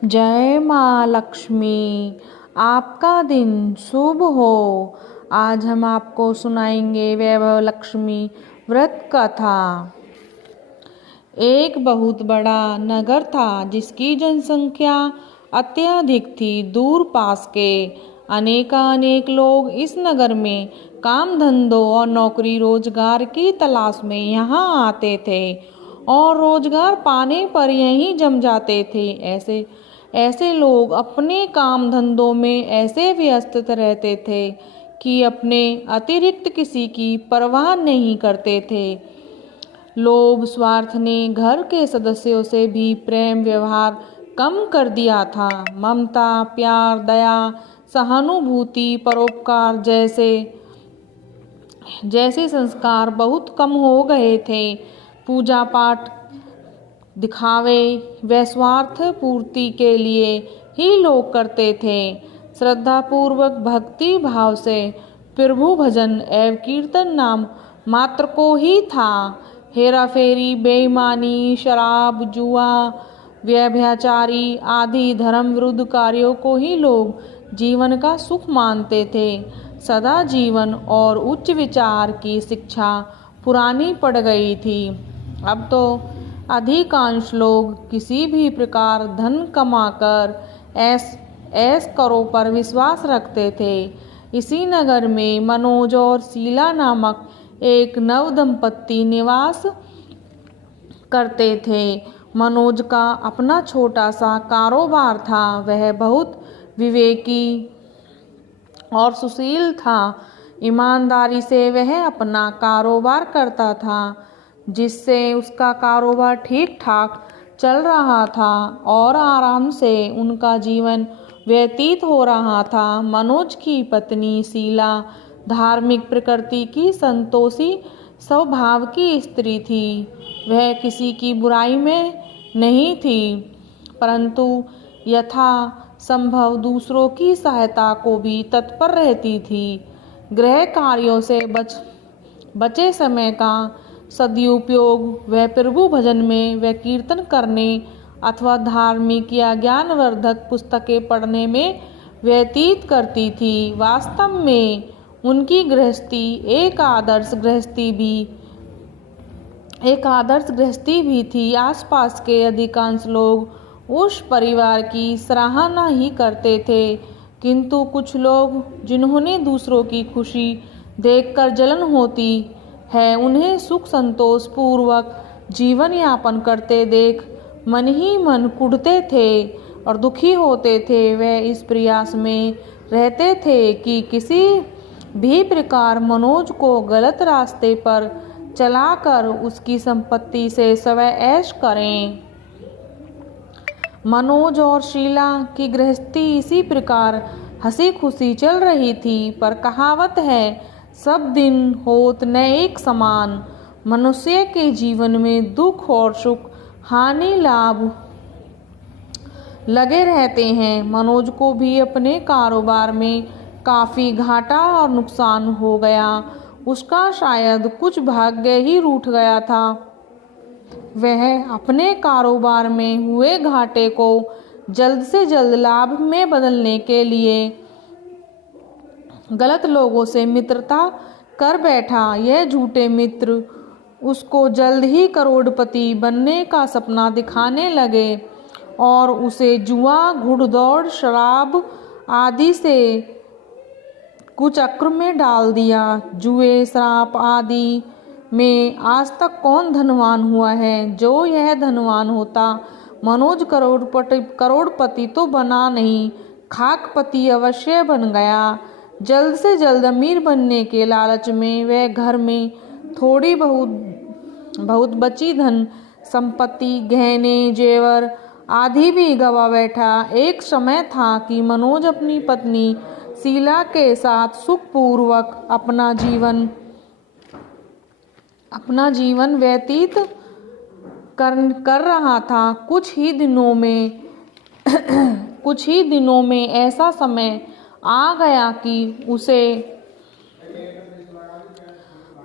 जय माँ लक्ष्मी। आपका दिन शुभ हो। आज हम आपको सुनाएंगे वैभव लक्ष्मी व्रत कथा। एक बहुत बड़ा नगर था जिसकी जनसंख्या अत्यधिक थी। दूर पास के अनेक लोग इस नगर में काम धंधों और नौकरी रोजगार की तलाश में यहाँ आते थे और रोजगार पाने पर यहीं जम जाते थे। ऐसे लोग अपने काम धंधों में ऐसे व्यस्त रहते थे कि अपने अतिरिक्त किसी की परवाह नहीं करते थे। लोभ स्वार्थ ने घर के सदस्यों से भी प्रेम व्यवहार कम कर दिया था। ममता, प्यार, दया, सहानुभूति, परोपकार जैसे संस्कार बहुत कम हो गए थे। पूजा पाठ दिखावे व स्वार्थ पूर्ति के लिए ही लोग करते थे। श्रद्धा पूर्वक भक्ति भाव से प्रभु भजन एवं कीर्तन नाम मात्र को ही था। हेरा फेरी, बेईमानी, शराब, जुआ, व्यभिचारी आदि धर्म विरुद्ध कार्यों को ही लोग जीवन का सुख मानते थे। सदा जीवन और उच्च विचार की शिक्षा पुरानी पड़ गई थी। अब तो अधिकांश लोग किसी भी प्रकार धन कमाकर ऐश करो पर विश्वास रखते थे। इसी नगर में मनोज और शीला नामक एक नव दंपत्ति निवास करते थे। मनोज का अपना छोटा सा कारोबार था। वह बहुत विवेकी और सुशील था। ईमानदारी से वह अपना कारोबार करता था, जिससे उसका कारोबार ठीक ठाक चल रहा था और आराम से उनका जीवन व्यतीत हो रहा था। मनोज की पत्नी शीला धार्मिक प्रकृति की संतोषी स्वभाव की स्त्री थी। वह किसी की बुराई में नहीं थी, परंतु यथा संभव दूसरों की सहायता को भी तत्पर रहती थी। गृह कार्यों से बचे समय का सदुपयोग वह प्रभु भजन में व कीर्तन करने अथवा धार्मिक या ज्ञानवर्धक पुस्तकें पढ़ने में व्यतीत करती थी। वास्तव में उनकी गृहस्थी एक आदर्श गृहस्थी भी थी। आसपास के अधिकांश लोग उस परिवार की सराहना ही करते थे, किंतु कुछ लोग जिन्होंने दूसरों की खुशी देखकर जलन होती है, उन्हें सुख संतोष पूर्वक जीवन यापन करते देख मन ही मन कुढ़ते थे और दुखी होते थे। वे इस प्रयास में रहते थे कि किसी भी प्रकार मनोज को गलत रास्ते पर चलाकर उसकी संपत्ति से स्वयं ऐश करें। मनोज और शीला की गृहस्थी इसी प्रकार हंसी खुशी चल रही थी, पर कहावत है, सब दिन होत न एक समान। मनुष्य के जीवन में दुख और सुख, हानि लाभ लगे रहते हैं। मनोज को भी अपने कारोबार में काफी घाटा और नुकसान हो गया। उसका शायद कुछ भाग्य ही रूठ गया था। वह अपने कारोबार में हुए घाटे को जल्द से जल्द लाभ में बदलने के लिए गलत लोगों से मित्रता कर बैठा। यह झूठे मित्र उसको जल्द ही करोड़पति बनने का सपना दिखाने लगे और उसे जुआ, घुड़दौड़, शराब आदि से कुचक्र में डाल दिया। जुए, शराब आदि में आज तक कौन धनवान हुआ है? जो यह धनवान होता, मनोज करोड़पति तो बना नहीं, खाकपति अवश्य बन गया। जल्द से जल्द अमीर बनने के लालच में वह घर में थोड़ी बहुत बची धन संपत्ति, गहने, जेवर आदि भी गवा बैठा। एक समय था कि मनोज अपनी पत्नी शीला के साथ सुखपूर्वक अपना जीवन व्यतीत कर रहा था। कुछ ही दिनों में ऐसा समय आ गया कि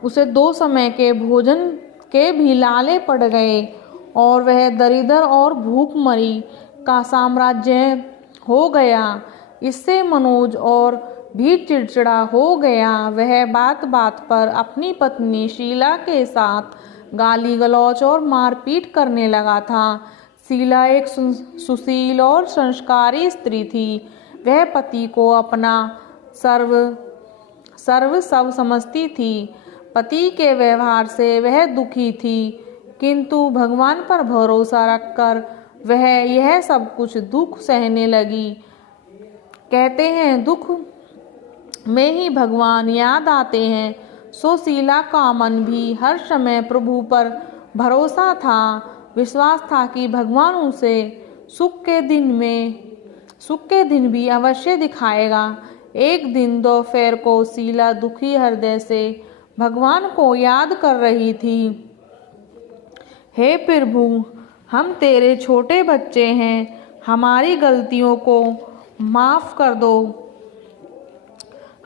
उसे 2 समय के भोजन के भी लाले पड़ गए और वह दरिद्र और भूखमरी का साम्राज्य हो गया। इससे मनोज और भी चिड़चिड़ा हो गया। वह बात बात पर अपनी पत्नी शीला के साथ गाली गलौज और मारपीट करने लगा था। शीला एक सुशील और संस्कारी स्त्री थी। वह पति को अपना सर्व सब समझती थी। पति के व्यवहार से वह दुखी थी, किंतु भगवान पर भरोसा रखकर वह यह सब कुछ दुख सहने लगी। कहते हैं दुख में ही भगवान याद आते हैं। सो शीला का मन भी हर समय प्रभु पर भरोसा था। विश्वास था कि भगवान उसे सुख के दिन भी अवश्य दिखाएगा। एक दिन दोपहर को शीला दुखी हृदय से भगवान को याद कर रही थी। हे प्रभु, हम तेरे छोटे बच्चे हैं, हमारी गलतियों को माफ़ कर दो,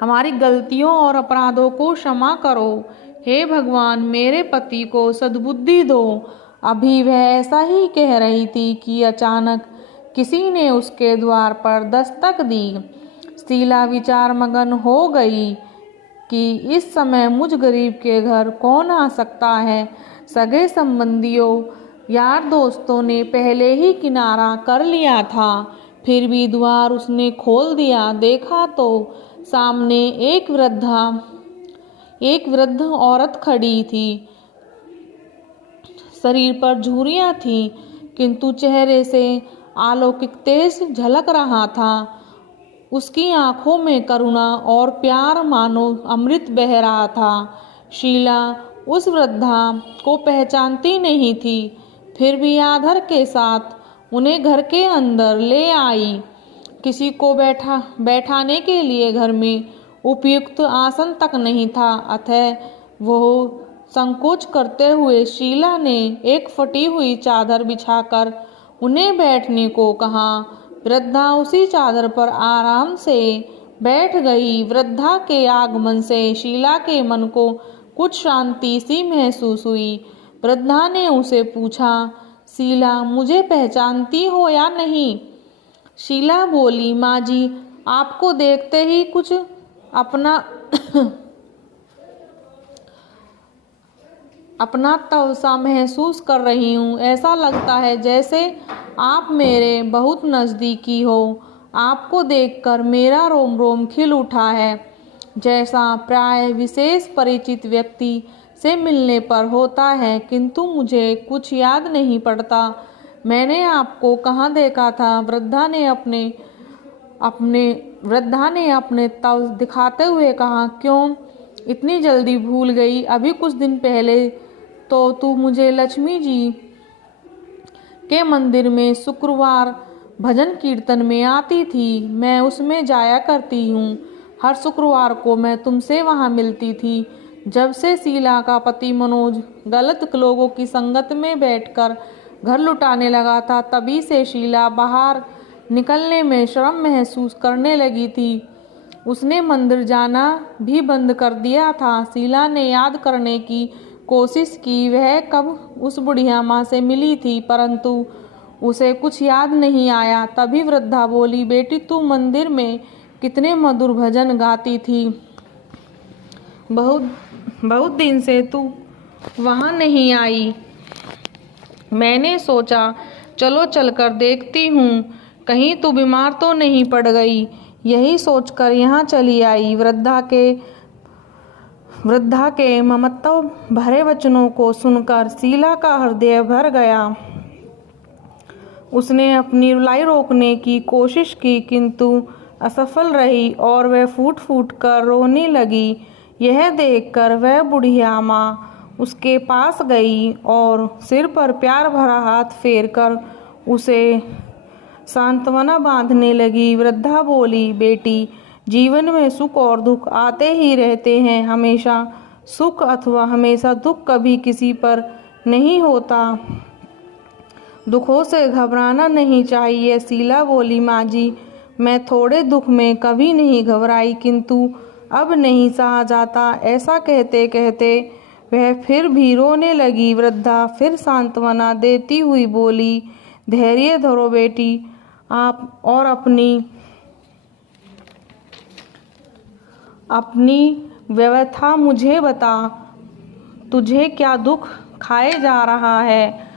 हमारी गलतियों और अपराधों को क्षमा करो। हे भगवान, मेरे पति को सद्बुद्धि दो। अभी वह ऐसा ही कह रही थी कि अचानक किसी ने उसके द्वार पर दस्तक दी। शीला विचार मगन हो गई कि इस समय मुझ गरीब के घर कौन आ सकता है। सगे संबंधियों यार दोस्तों ने पहले ही किनारा कर लिया था, फिर भी द्वार उसने खोल दिया। देखा तो सामने एक वृद्ध औरत खड़ी थी। शरीर पर झुर्रियां थीं, किंतु चेहरे से अलौकिक तेज झलक रहा था। उसकी आंखों में करुणा और प्यार मानो अमृत बह रहा था। शीला उस वृद्धा को पहचानती नहीं थी, फिर भी आदर के साथ उन्हें घर के अंदर ले आई। किसी को बैठाने के लिए घर में उपयुक्त आसन तक नहीं था, अतः वो संकोच करते हुए शीला ने एक फटी हुई चादर बिछाकर उन्हें बैठने को कहा। वृद्धा उसी चादर पर आराम से बैठ गई। वृद्धा के आगमन से शीला के मन को कुछ शांति सी महसूस हुई। वृद्धा ने उसे पूछा, शीला, मुझे पहचानती हो या नहीं? शीला बोली, माँ जी, आपको देखते ही कुछ अपना सा महसूस कर रही हूँ। ऐसा लगता है जैसे आप मेरे बहुत नज़दीकी हो। आपको देखकर मेरा रोम रोम खिल उठा है, जैसा प्राय विशेष परिचित व्यक्ति से मिलने पर होता है, किंतु मुझे कुछ याद नहीं पड़ता। मैंने आपको कहाँ देखा था? वृद्धा ने अपने तव दिखाते हुए कहा। क्यों इतनी जल्दी भूल गई? अभी कुछ दिन पहले तो तू मुझे लक्ष्मी जी के मंदिर में शुक्रवार भजन कीर्तन में आती थी। मैं उसमें जाया करती हूँ। हर शुक्रवार को मैं तुमसे वहाँ मिलती थी। जब से शीला का पति मनोज गलत लोगों की संगत में बैठकर घर लुटाने लगा था, तभी से शीला बाहर निकलने में शर्म महसूस करने लगी थी। उसने मंदिर जाना भी बंद कर दिया था। शीला ने याद करने की कोशिश की वह कब उस बुढ़िया माँ से मिली थी, परंतु उसे कुछ याद नहीं आया। तभी वृद्धा बोली, बेटी, तू मंदिर में कितने मधुर भजन गाती थी। बहुत दिन से तू वहाँ नहीं आई। मैंने सोचा चलो चलकर देखती हूँ, कहीं तू बीमार तो नहीं पड़ गई। यही सोचकर यहाँ चली आई। वृद्धा के ममता भरे वचनों को सुनकर शीला का हृदय भर गया। उसने अपनी रुलाई रोकने की कोशिश की, किंतु असफल रही और वह फूट फूट कर रोने लगी। यह देखकर वह बुढ़िया माँ उसके पास गई और सिर पर प्यार भरा हाथ फेरकर उसे सांत्वना बांधने लगी। वृद्धा बोली, बेटी, जीवन में सुख और दुख आते ही रहते हैं। हमेशा सुख अथवा हमेशा दुख कभी किसी पर नहीं होता। दुखों से घबराना नहीं चाहिए। शीला बोली, माँ जी, मैं थोड़े दुख में कभी नहीं घबराई, किंतु अब नहीं सहा जाता। ऐसा कहते कहते वह फिर भी रोने लगी। वृद्धा फिर सांत्वना देती हुई बोली, धैर्य धरो बेटी, आप और अपनी व्यथा मुझे बता, तुझे क्या दुख खाए जा रहा है।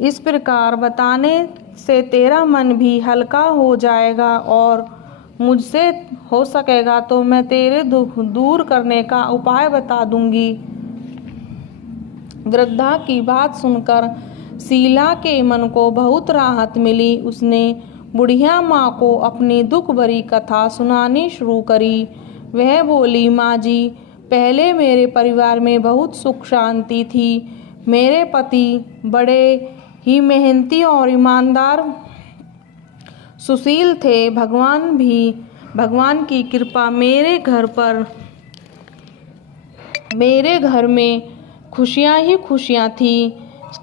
इस प्रकार बताने से तेरा मन भी हल्का हो जाएगा और मुझसे हो सकेगा तो मैं तेरे दुख दूर करने का उपाय बता दूंगी। वृद्धा की बात सुनकर शीला के मन को बहुत राहत मिली। उसने बुढ़िया माँ को अपनी दुख भरी कथा सुनानी शुरू करी। वह बोली, माँ जी, पहले मेरे परिवार में बहुत सुख शांति थी। मेरे पति बड़े ही मेहनती और ईमानदार सुशील थे। भगवान की कृपा मेरे घर में खुशियाँ ही खुशियाँ थी।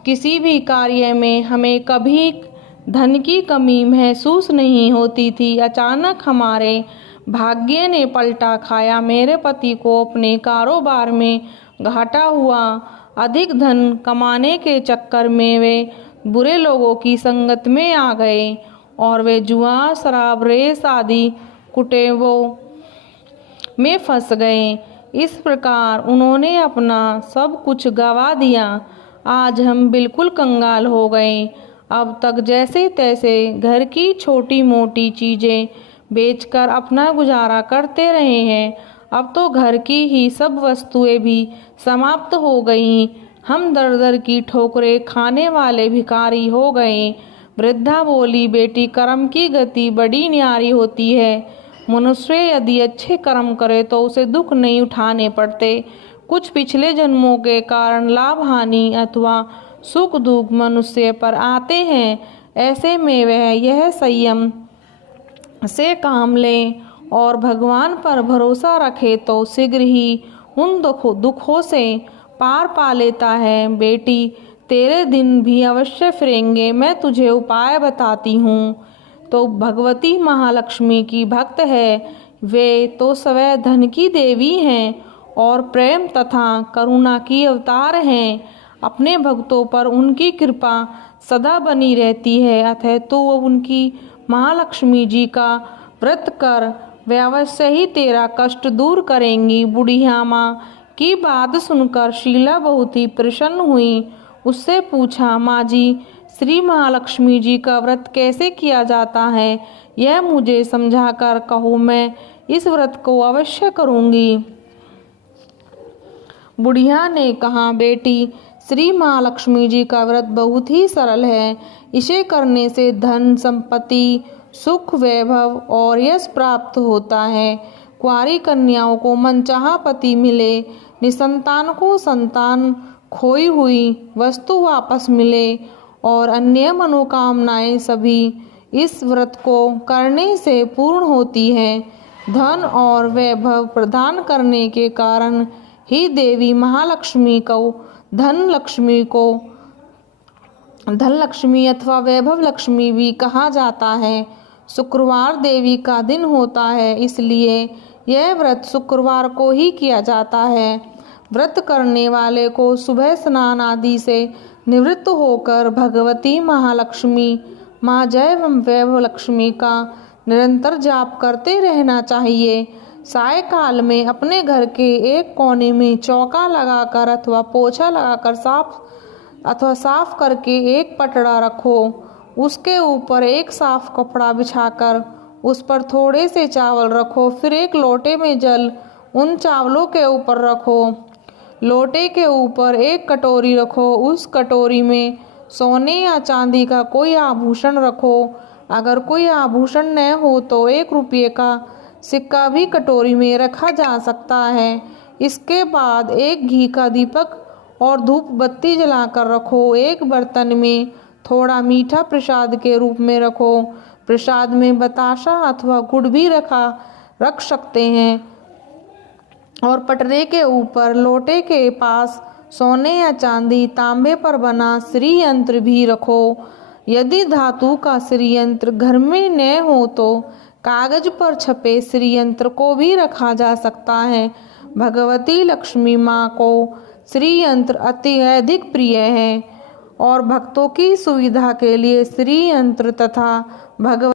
किसी भी कार्य में हमें कभी धन की कमी महसूस नहीं होती थी। अचानक हमारे भाग्य ने पलटा खाया। मेरे पति को अपने कारोबार में घाटा हुआ। अधिक धन कमाने के चक्कर में वे बुरे लोगों की संगत में आ गए और वे जुआ, शराब, रेस आदि कुटेवों में फंस गए। इस प्रकार उन्होंने अपना सब कुछ गंवा दिया। आज हम बिल्कुल कंगाल हो गए। अब तक जैसे तैसे घर की छोटी मोटी चीजें बेचकर अपना गुजारा करते रहे हैं। अब तो घर की ही सब वस्तुएं भी समाप्त हो गईं। हम दर दर की ठोकरें खाने वाले भिखारी हो गए। वृद्धा बोली, बेटी, कर्म की गति बड़ी न्यारी होती है। मनुष्य यदि अच्छे कर्म करे तो उसे दुख नहीं उठाने पड़ते। कुछ पिछले जन्मों के कारण लाभ हानि अथवा सुख दुख मनुष्य पर आते हैं। ऐसे में वह यह संयम से काम ले और भगवान पर भरोसा रखे तो शीघ्र ही उन दुखों से पार पा लेता है। बेटी, तेरे दिन भी अवश्य फिरेंगे। मैं तुझे उपाय बताती हूँ। तो भगवती महालक्ष्मी की भक्त है। वे तो स्वयं धन की देवी हैं और प्रेम तथा करुणा की अवतार हैं। अपने भक्तों पर उनकी कृपा सदा बनी रहती है। अतः तो उनकी महालक्ष्मी जी का व्रत कर, वे अवश्य ही तेरा कष्ट दूर करेंगी। बुढ़िया माँ की बात सुनकर शीला बहुत ही प्रसन्न हुई। उससे पूछा, माँ जी, श्री महालक्ष्मी जी का व्रत कैसे किया जाता है, यह मुझे समझाकर कहो। मैं इस व्रत को अवश्य करूँगी। बुढ़िया ने कहा, बेटी, श्री महालक्ष्मी जी का व्रत बहुत ही सरल है। इसे करने से धन संपत्ति, सुख, वैभव और यश प्राप्त होता है। कुंवारी कन्याओं को मनचाहा पति मिले, निसंतान को संतान, खोई हुई वस्तु वापस मिले और अन्य मनोकामनाएं सभी इस व्रत को करने से पूर्ण होती हैं। धन और वैभव प्रदान करने के कारण ही देवी महालक्ष्मी को धन लक्ष्मी अथवा वैभव लक्ष्मी भी कहा जाता है। शुक्रवार देवी का दिन होता है, इसलिए यह व्रत शुक्रवार को ही किया जाता है। व्रत करने वाले को सुबह स्नान आदि से निवृत्त होकर भगवती महालक्ष्मी, माँ जय वैभव लक्ष्मी का निरंतर जाप करते रहना चाहिए। सायकाल में अपने घर के एक कोने में चौका लगाकर अथवा पोछा लगाकर साफ करके एक पटड़ा रखो। उसके ऊपर एक साफ कपड़ा बिछाकर उस पर थोड़े से चावल रखो। फिर एक लोटे में जल उन चावलों के ऊपर रखो। लोटे के ऊपर एक कटोरी रखो। उस कटोरी में सोने या चांदी का कोई आभूषण रखो। अगर कोई आभूषण न हो तो 1 रुपये का सिक्का भी कटोरी में रखा जा सकता है। इसके बाद एक घी का दीपक और धूप बत्ती जलाकर रखो। एक बर्तन में थोड़ा मीठा प्रसाद के रूप में रखो। प्रसाद में बताशा अथवा गुड़ भी रख सकते हैं। और पटरे के ऊपर लोटे के पास सोने या चांदी, तांबे पर बना श्री यंत्र भी रखो। यदि धातु का श्री यंत्र घर में न हो तो कागज पर छपे श्री यंत्र को भी रखा जा सकता है। भगवती लक्ष्मी माँ को श्री यंत्र अति अधिक प्रिय है और भक्तों की सुविधा के लिए श्री यंत्र तथा भगवत